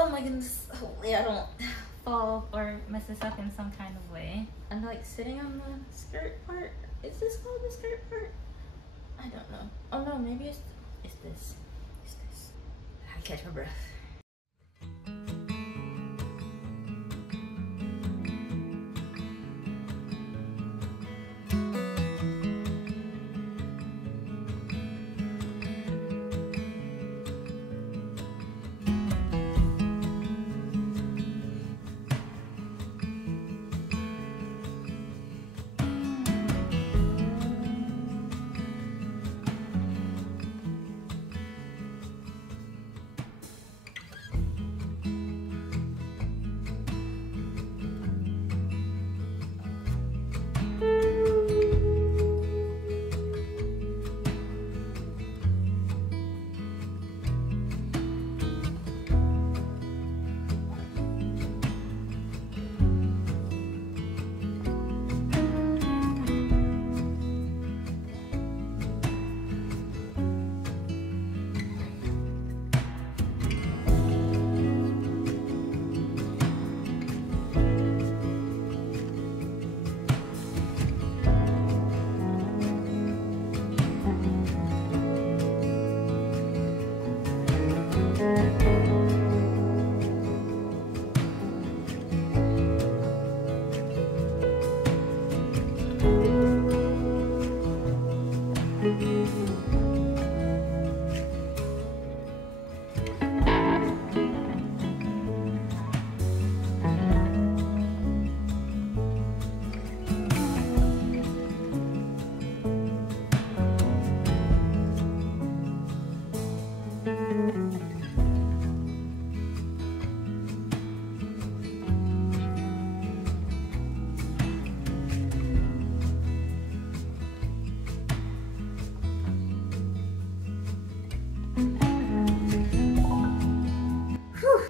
Oh my goodness, hopefully I don't fall or mess this up in some kind of way. I'm like sitting on the skirt part. Is this called the skirt part? I don't know. Oh no, maybe it's this. It's this. I catch my breath.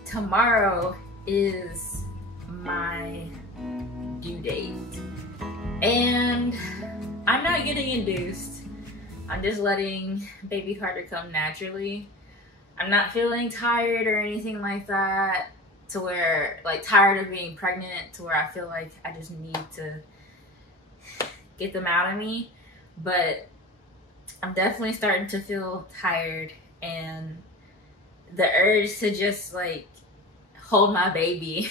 Tomorrow is my due date and I'm not getting induced. I'm just letting baby Carter come naturally. I'm not feeling tired or anything like that, to where like tired of being pregnant, to where I feel like I just need to get them out of me. But I'm definitely starting to feel tired, and the urge to just like hold my baby,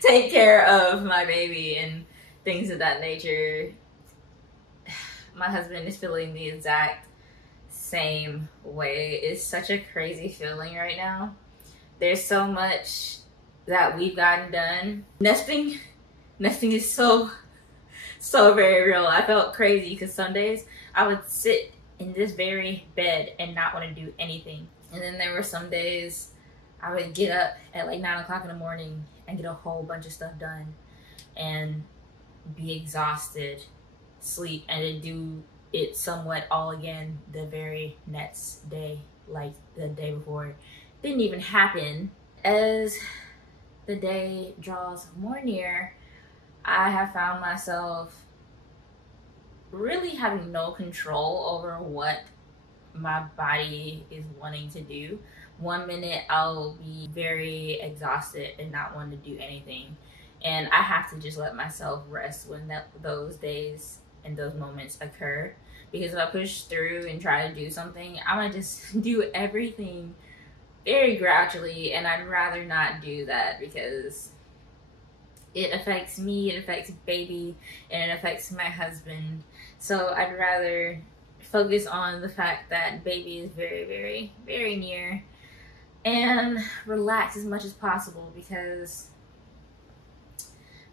take care of my baby and things of that nature. My husband is feeling the exact same way. It's such a crazy feeling right now. There's so much that we've gotten done. Nesting is so very real. I felt crazy because some days I would sit in this very bed and not want to do anything. And then there were some days I would get up at like 9 o'clock in the morning and get a whole bunch of stuff done and be exhausted, sleep, and then do it somewhat all again the very next day, like the day before. Didn't even happen. As the day draws more near, I have found myself really having no control over what my body is wanting to do. One minute I'll be very exhausted and not want to do anything, and I have to just let myself rest when those days and those moments occur, because if I push through and try to do something, I'm gonna just do everything very gradually, and I'd rather not do that because it affects me, it affects baby, and it affects my husband. So I'd rather focus on the fact that baby is very near and relax as much as possible, because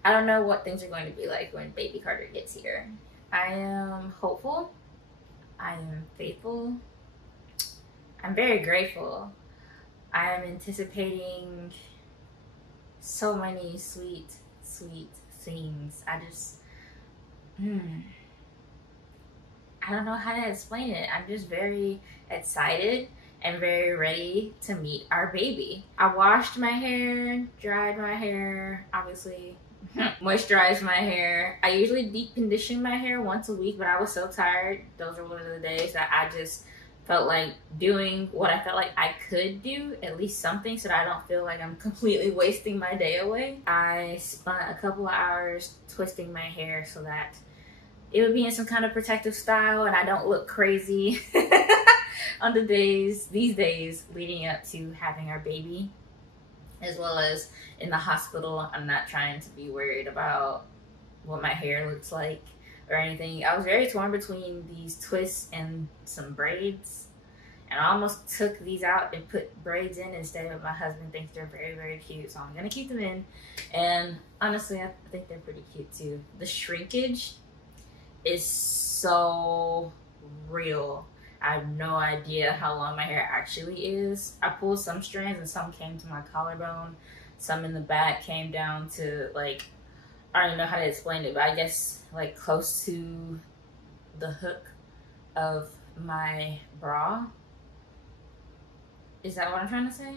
I don't know what things are going to be like when baby Carter gets here. I am hopeful, I am faithful, I'm very grateful. I am anticipating so many sweet things. I don't know how to explain it. I'm just very excited and very ready to meet our baby. I washed my hair, dried my hair, obviously, moisturized my hair. I usually deep condition my hair once a week, but I was so tired. Those are one of the days that I just felt like doing what I felt like I could do, at least something, so that I don't feel like I'm completely wasting my day away. I spent a couple of hours twisting my hair so that it would be in some kind of protective style and I don't look crazy on these days leading up to having our baby, as well as in the hospital. I'm not trying to be worried about what my hair looks like or anything. I was very torn between these twists and some braids, and I almost took these out and put braids in instead, but my husband thinks they're very, very cute, so I'm gonna keep them in. And honestly, I think they're pretty cute too. The shrinkage is so real. I have no idea how long my hair actually is. I pulled some strands and some came to my collarbone. Some in the back came down to, like, I don't even know how to explain it, but I guess like close to the hook of my bra. Is that what I'm trying to say?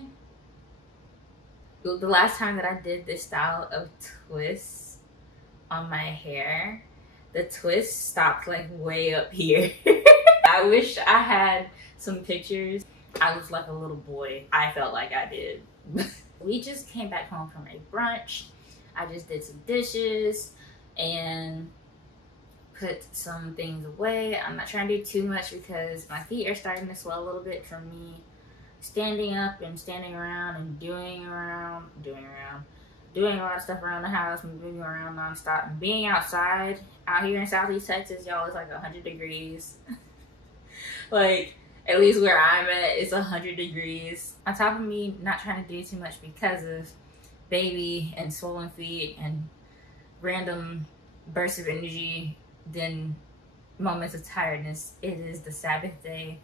The last time that I did this style of twists on my hair, the twist stopped like way up here. I wish I had some pictures. I was like a little boy. I felt like I did. We just came back home from a brunch. I just did some dishes and put some things away. I'm not trying to do too much because my feet are starting to swell a little bit from me standing up and standing around and doing a lot of stuff around the house, moving around nonstop, and being outside. Out here in Southeast Texas, y'all, it's like 100 degrees. Like, at least where I'm at, it's 100 degrees. On top of me not trying to do too much because of baby and swollen feet and random bursts of energy, then moments of tiredness, it is the Sabbath day.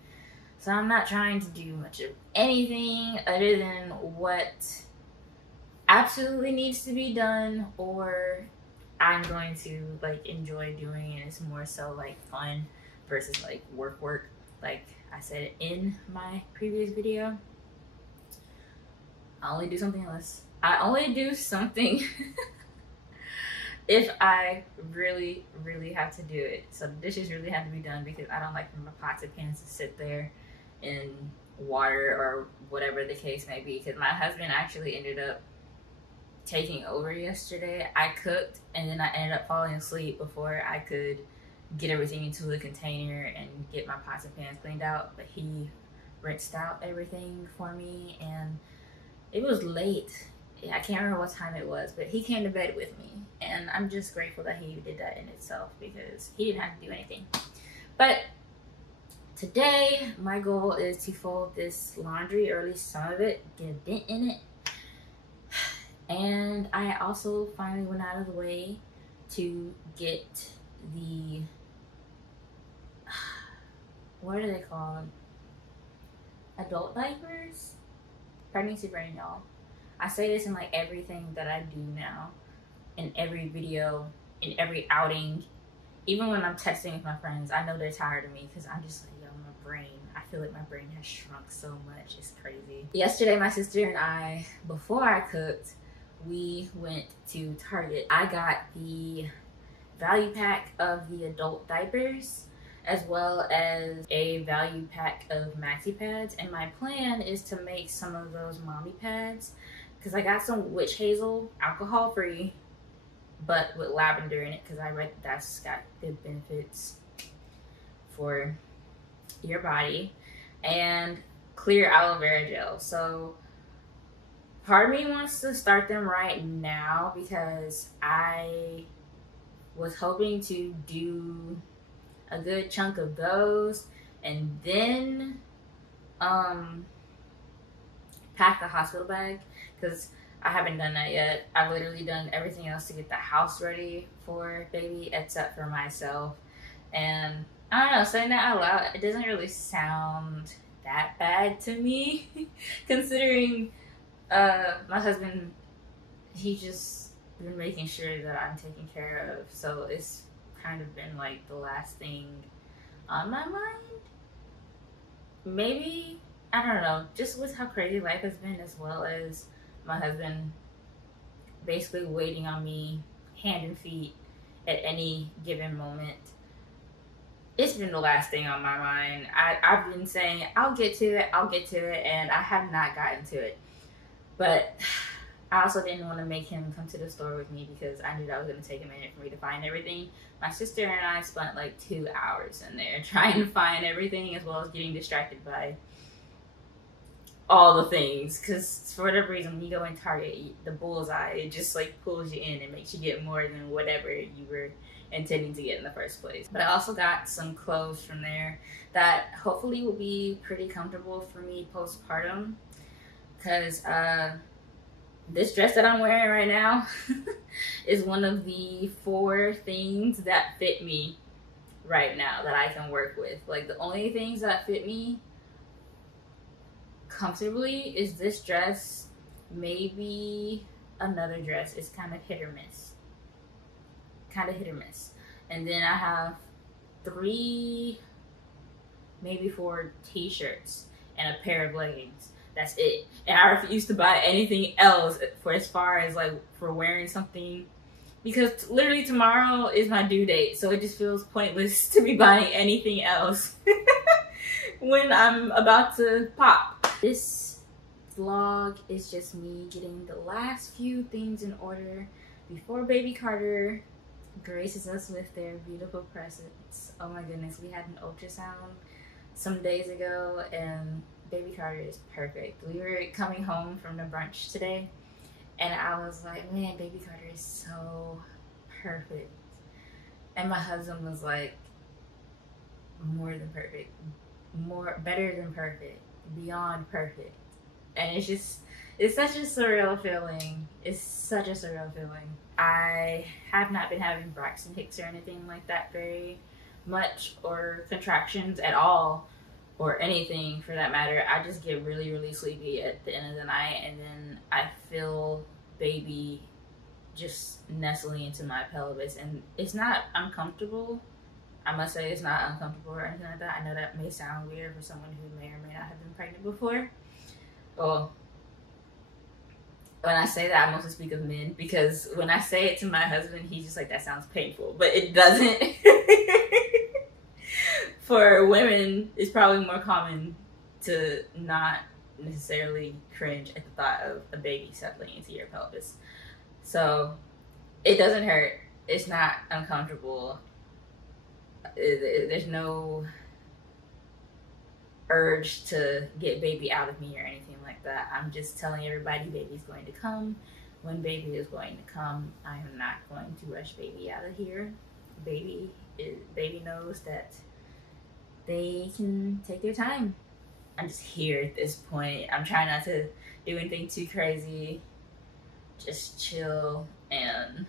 So I'm not trying to do much of anything other than what absolutely needs to be done or I'm going to like enjoy doing, and it's more so like fun versus like work. Like I said in my previous video, I only do something if I really have to do it. So the dishes really have to be done because I don't like for my pots and pans to sit there in water or whatever the case may be, because my husband actually ended up taking over yesterday. I cooked and then I ended up falling asleep before I could get everything into a container and get my pots and pans cleaned out, but he rinsed out everything for me and it was late. I can't remember what time it was, but he came to bed with me and I'm just grateful that he did that in itself because he didn't have to do anything. But today my goal is to fold this laundry, or at least some of it, get a dent in it. And I also finally went out of the way to get the, what are they called? Adult diapers? Pregnancy brain, y'all. I say this in like everything that I do now, in every video, in every outing, even when I'm texting with my friends. I know they're tired of me because I'm just like, yo, my brain, I feel like my brain has shrunk so much. It's crazy. Yesterday, my sister and I, before I cooked, we went to Target. I got the value pack of the adult diapers as well as a value pack of maxi pads, and my plan is to make some of those mommy pads because I got some witch hazel, alcohol free, but with lavender in it because I read that's got good benefits for your body, and clear aloe vera gel. So part of me wants to start them right now because I was hoping to do a good chunk of those and then pack the hospital bag, because I haven't done that yet. I've literally done everything else to get the house ready for baby except for myself. And I don't know, saying that out loud, it doesn't really sound that bad to me considering my husband, he just been making sure that I'm taken care of. So it's kind of been like the last thing on my mind. Maybe, I don't know, just with how crazy life has been, as well as my husband basically waiting on me hand and feet at any given moment. it's been the last thing on my mind. I've been saying, I'll get to it, and I have not gotten to it. But I also didn't want to make him come to the store with me because I knew that was going to take a minute for me to find everything. My sister and I spent like 2 hours in there trying to find everything, as well as getting distracted by all the things. Because for whatever reason, when you go in Target, the bullseye, it just like pulls you in and makes you get more than whatever you were intending to get in the first place. But I also got some clothes from there that hopefully will be pretty comfortable for me postpartum, because this dress that I'm wearing right now is one of the 4 things that fit me right now that I can work with. Like, the only things that fit me comfortably is this dress, maybe another dress. It's kind of hit or miss. And then I have 3, maybe 4 t-shirts and a pair of leggings. That's it. And I refuse to buy anything else for as far as like for wearing something, because literally tomorrow is my due date, so it just feels pointless to be buying anything else when I'm about to pop. This vlog is just me getting the last few things in order before baby Carter graces us with their beautiful presence. Oh my goodness, we had an ultrasound some days ago and baby Carter is perfect. We were coming home from the brunch today and I was like, man, baby Carter is so perfect. And my husband was like, more than perfect, better than perfect, beyond perfect. And it's such a surreal feeling. It's such a surreal feeling. I have not been having Braxton Hicks or anything like that very much, or contractions at all, or anything for that matter. I just get really, really sleepy at the end of the night, and then I feel baby just nestling into my pelvis, and it's not uncomfortable. I must say it's not uncomfortable or anything like that. I know that may sound weird for someone who may or may not have been pregnant before. Well, when I say that, I mostly speak of men, because when I say it to my husband, he's just like, that sounds painful, but it doesn't. For women, it's probably more common to not necessarily cringe at the thought of a baby settling into your pelvis. So it doesn't hurt. It's not uncomfortable. There's no urge to get baby out of me or anything like that. I'm just telling everybody baby's going to come when baby is going to come. I am not going to rush baby out of here. Baby knows that they can take their time. I'm just here at this point. I'm trying not to do anything too crazy. Just chill and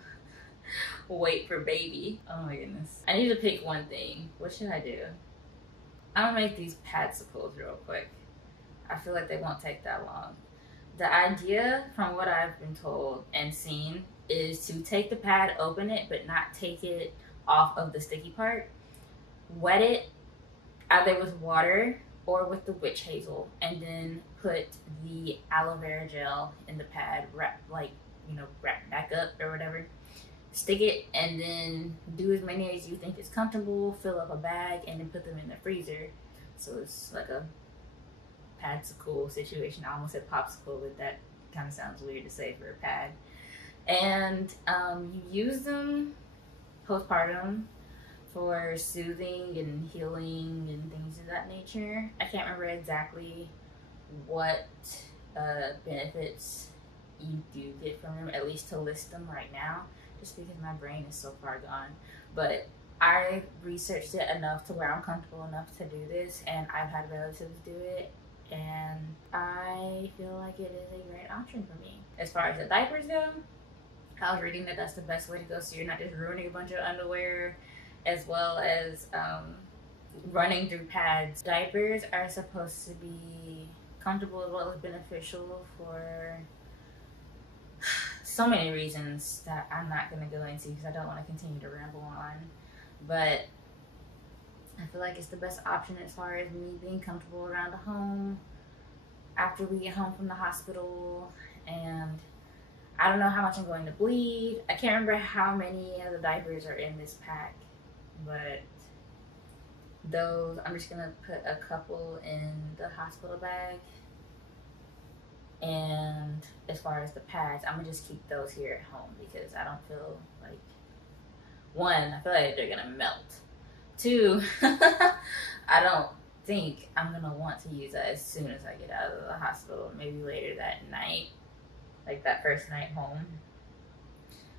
wait for baby. Oh my goodness. I need to pick one thing. What should I do? I'm gonna make these padsicles real quick. I feel like they won't take that long. The idea, from what I've been told and seen, is to take the pad, open it, but not take it off of the sticky part. Wet it either with water or with the witch hazel, and then put the aloe vera gel in the pad, wrap back up or whatever. Stick it, and then do as many as you think is comfortable. Fill up a bag and then put them in the freezer. So it's like a padsicle situation. I almost said popsicle, but that kind of sounds weird to say for a pad. And you use them postpartum for soothing and healing and things of that nature. I can't remember exactly what benefits you do get from them, at least to list them right now, just because my brain is so far gone. But I researched it enough to where I'm comfortable enough to do this, and I've had relatives do it, and I feel like it is a great option for me. As far as the diapers go, I was reading that that's the best way to go, so you're not just ruining a bunch of underwear, as well as running through pads. Diapers are supposed to be comfortable as well as beneficial for so many reasons that I'm not going to go into because I don't want to continue to ramble on. But I feel like it's the best option as far as me being comfortable around the home after we get home from the hospital. And I don't know how much I'm going to bleed. I can't remember how many of the diapers are in this pack, but those, I'm just gonna put a couple in the hospital bag. And as far as the pads, I'm gonna just keep those here at home because I don't feel like, one, I feel like they're gonna melt. Two, I don't think I'm gonna want to use that as soon as I get out of the hospital. Maybe later that night, like that first night home.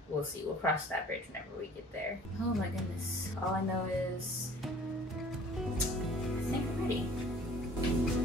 We'll see. We'll cross that bridge whenever we get there. Oh my goodness. All I know is I think I'm ready.